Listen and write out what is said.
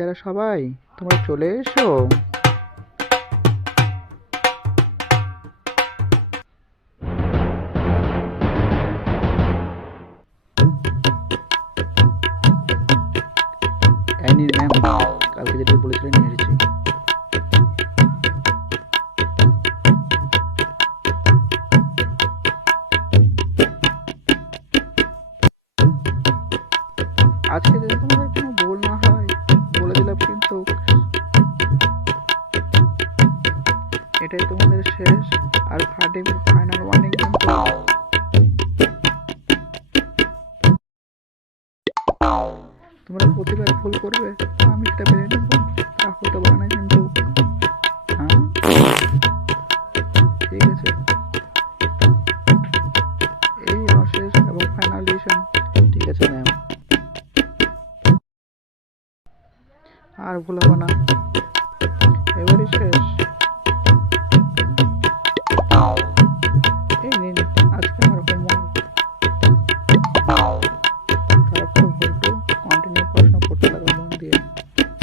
বাচ্চারা সবাই তোমরা চলে এসো। অ্যানির ম্যাম কালকে যেটা বলেছিলেন নিয়ে এসেছি। আজকে যদি তোমাদের কোনো ভুল না হয় বলে দিলাম, কিন্তু এটাই তোমাদের শেষ আর ফাইনাল ওয়ার্নিং। কিন্তু তোমরা প্রতিবার ভুল করবে, আমি সেটা মেনে নেবো, তা হতে পারে না কিন্তু। হ্যাঁ, ঠিক আছে, এই আমার শেষ এবং ফাইনাল ডিসিশন। ঠিক আছে ম্যাম, আর ভুল হবে না, এবারই শেষ।